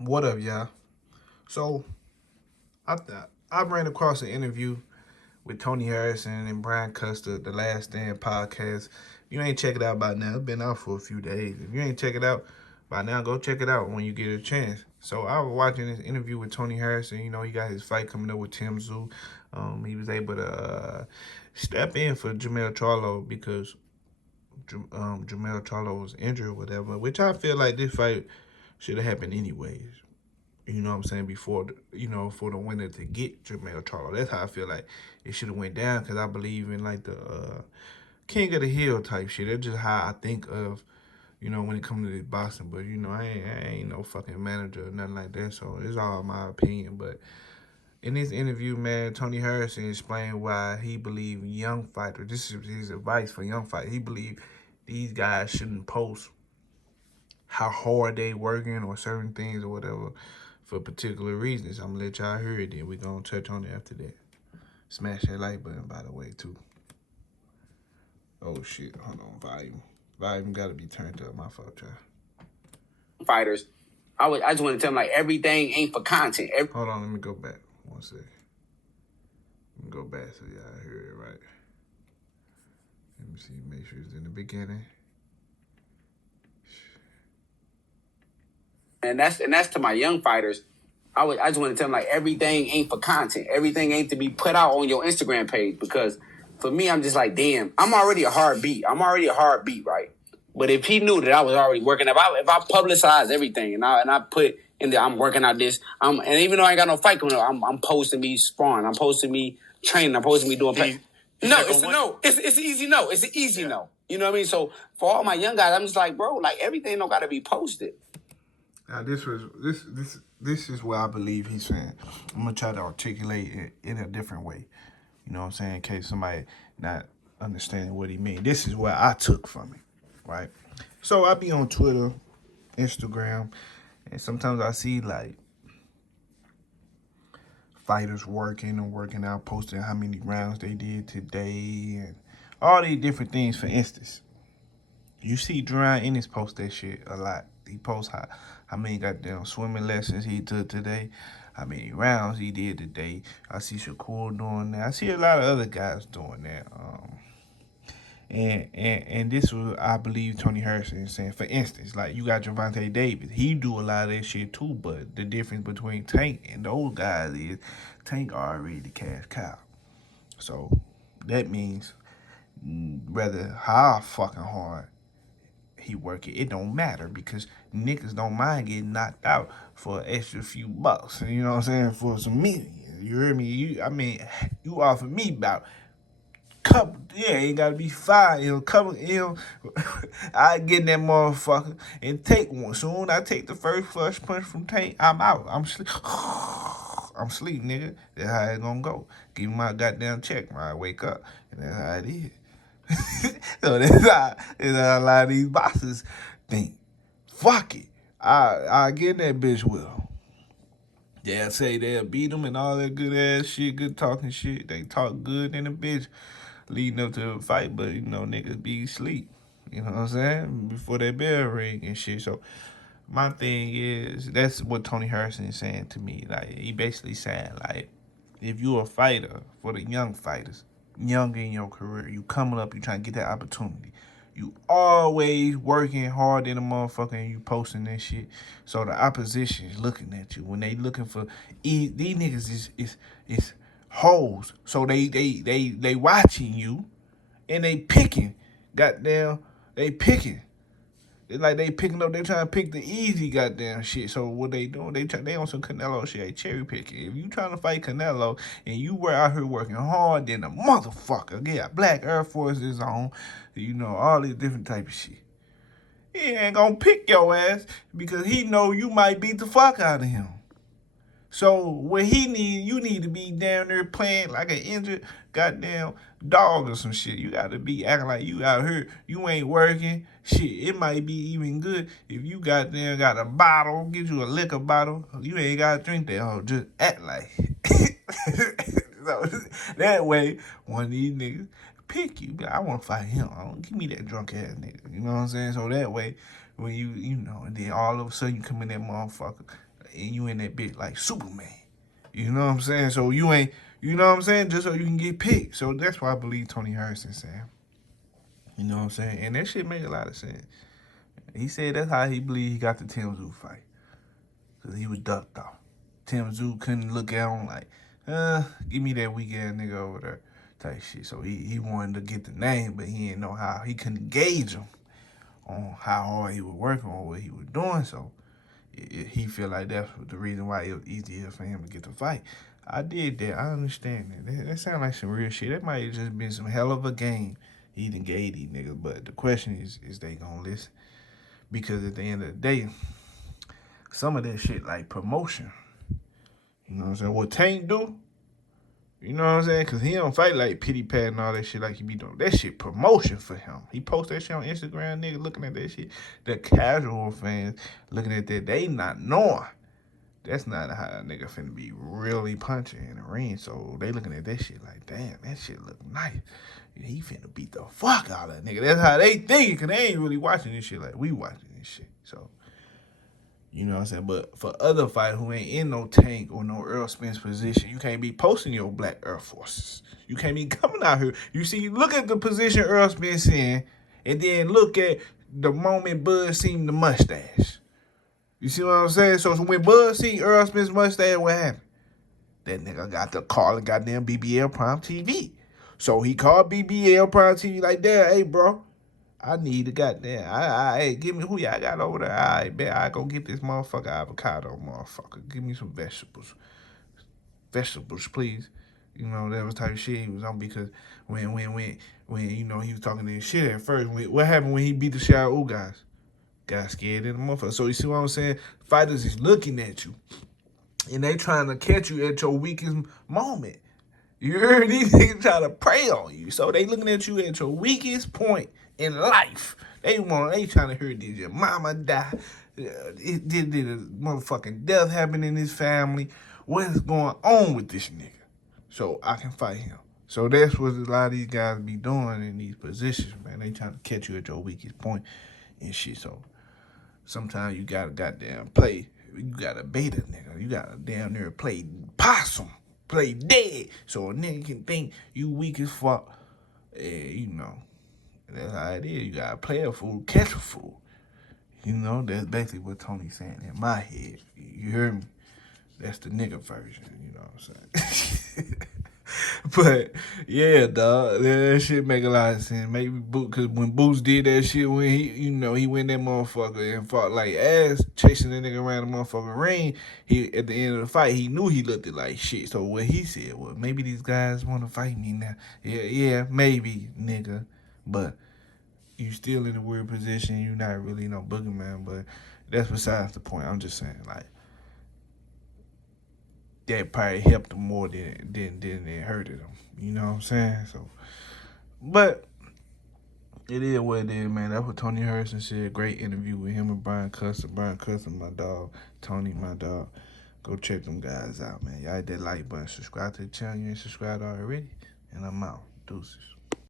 What up, y'all? So I ran across an interview with Tony Harrison and Brian Custer, the Last Stand podcast. If you ain't check it out by now, it's been out for a few days. If you ain't check it out by now, go check it out when you get a chance. So I was watching this interview with Tony Harrison. You know, he got his fight coming up with Tim Tszyu. He was able to step in for Jamel Charlo because Jamel Charlo was injured or whatever, which I feel like this fight should have happened anyways. You know what I'm saying? Before for the winner to get Jamel Charlo, that's how I feel like it should have went down. Because I believe in like the King of the Hill type shit. That's just how I think of when it comes to this boxing. But I ain't no fucking manager or nothing like that. So it's all my opinion. But in this interview, man, Tony Harrison explained why he believed young fighters. This is his advice for young fighters. He believed these guys shouldn't post how hard they working or certain things or whatever for particular reasons. I'm gonna let y'all hear it, then we gonna touch on it after that. Smash that like button, by the way, too. Oh shit, hold on, volume gotta be turned up. My fault, y'all. Fighters, I just want to tell them like everything ain't for content. Hold on, let me go back 1 second. Let me go back so y'all hear it right. Let me see, make sure it's in the beginning. And that's to my young fighters. I just want to tell them like everything ain't for content. Everything ain't to be put out on your Instagram page, because for me, I'm just like, damn, I'm already a hard beat, right? But if he knew that I was already working, if I publicize everything and I put in there, I'm working out this, and even though I ain't got no fight coming up, I'm posting me sparring, I'm posting me training, I'm posting me doing play. No, it's a no. It's an easy no. It's an easy no. You know what I mean? So for all my young guys, I'm just like, bro, like everything don't got to be posted. Now this is what I believe he's saying. I'm gonna try to articulate it in a different way. You know what I'm saying? In case somebody not understanding what he mean. This is what I took from it, right? So I be on Twitter, Instagram, and sometimes I see like fighters working and working out, posting how many rounds they did today and all these different things. For instance, you see Jaron Ennis post that shit a lot. He posts how many goddamn swimming lessons he took today, how many rounds he did today. I see Shakur doing that. I see a lot of other guys doing that. And this was, I believe, Tony Harrison is saying. For instance, like you got Gervonta Davis, he do a lot of that shit too. But the difference between Tank and those guys is Tank already the cash cow. So that means rather how fucking hard he work it don't matter, because niggas don't mind getting knocked out for an extra few bucks. You know what I'm saying? For some millions. You hear me? You offer me about couple, yeah, ain't gotta be five, couple, I get in that motherfucker and take one. Soon I take the first flush punch from Tank, I'm out. I'm sleep. I'm sleep, nigga. That's how it's gonna go. Give me my goddamn check when I wake up, and that's how it is. So that's how a lot of these bosses think. Fuck it. I get in that bitch with them. They'll say they'll beat them and all that good ass shit, good talking shit. They talk good in the bitch leading up to a fight, but niggas be asleep. You know what I'm saying? Before that bell ring and shit. So my thing is, that's what Tony Harrison is saying to me. Like, he basically saying, like, if you a fighter, for the young fighters, young in your career, you coming up, you trying to get that opportunity. You always working hard in a motherfucker and you posting that shit. So the opposition is looking at you. When they looking for these niggas is hoes. So they watching you and they picking. Goddamn, they picking. They picking up, they trying to pick the easy goddamn shit. So what they doing? They on some Canelo shit, they cherry picking. If you trying to fight Canelo and you were out here working hard, then a motherfucker get black Air Forces on, all these different type of shit. He ain't gonna pick your ass because he know you might beat the fuck out of him. So what you need to be down there playing like an injured goddamn dog or some shit. You gotta be acting like you out here, you ain't working. Shit, it might be even good if you goddamn got a bottle, get you a liquor bottle. You ain't gotta drink that hoe, just act like it. So that way, one of these niggas pick you. I wanna fight him. Give me that drunk ass nigga. You know what I'm saying? So that way, when and then all of a sudden you come in that motherfucker. and you in that bitch like Superman. You know what I'm saying? So you ain't, you know what I'm saying? Just so you can get picked. So that's why I believe Tony Harrison saying. You know what I'm saying? And that shit make a lot of sense. He said that's how he believed he got the Tim Zoo fight. Because he was ducked off. Tim Zoo couldn't look at him like, give me that weak ass nigga over there type shit. So he wanted to get the name, but he didn't know how. He couldn't gauge him on how hard he was working on what he was doing. So he feel like that's the reason why it was easier for him to get the fight. I did that. I understand that. That sound like some real shit. That might have just been some hell of a game he done gave these niggas. But the question is they gonna listen? Because at the end of the day, some of that shit like promotion. You know what I'm saying? What Tank do? You know what I'm saying? Because he don't fight like pity pat and all that shit like he be doing. That shit promotion for him. He post that shit on Instagram, nigga, looking at that shit. The casual fans looking at that, they not knowing. That's not how a nigga finna be really punching in the ring. So they looking at that shit like, damn, that shit look nice. He finna beat the fuck out of that nigga. That's how they think, because they ain't really watching this shit like we watching this shit. So, you know what I'm saying? But for other fighters who ain't in no Tank or no Earl Spence position, you can't be posting your black Air Forces. You can't be coming out here. You see, look at the position Earl Spence in, and then look at the moment Bud seen the mustache. You see what I'm saying? So when Bud see Earl Spence mustache, what happened? That nigga got to call and goddamn BBL Prime TV. So he called BBL Prime TV like, damn, hey, bro, I need a goddamn, hey, give me who y'all got over there. I bet I go get this motherfucker avocado, motherfucker. Give me some vegetables. Vegetables, please. You know, that was the type of shit he was on, because when you know, he was talking this shit at first. What happened when he beat the shit out of guys? Got scared in the motherfucker. So you see what I'm saying? Fighters is looking at you, and they trying to catch you at your weakest moment. You heard? These niggas trying to prey on you. So they looking at you at your weakest point in life. They trying to hear, did your mama die? Did a motherfucking death happen in his family? What is going on with this nigga? So I can fight him. So that's what a lot of these guys be doing in these positions, man. They trying to catch you at your weakest point and shit. So sometimes you gotta goddamn play. You gotta bait a nigga. You gotta damn near play possum. Play dead. So a nigga can think you weak as fuck. You know. That's how it is. You gotta play a fool, catch a fool. You know, that's basically what Tony's saying in my head. You hear me? That's the nigga version, you know what I'm saying? But yeah, dog, that shit make a lot of sense. Maybe because when Boots did that shit, when he, you know, he went that motherfucker and fought like ass, chasing that nigga around the motherfucking ring. He at the end of the fight, he knew he looked like shit. So what he said was, maybe these guys want to fight me now. Yeah, maybe, nigga, but you still in a weird position. You're not really no boogeyman, but that's besides the point. I'm just saying, like, that probably helped him more than it hurted him. You know what I'm saying? So, but it is what it is, man. That's what Tony Harrison said. Great interview with him and Brian Custer. Brian Custer, my dog. Tony, my dog. Go check them guys out, man. Y'all hit that like button. Subscribe to the channel. You ain't subscribed already. And I'm out. Deuces.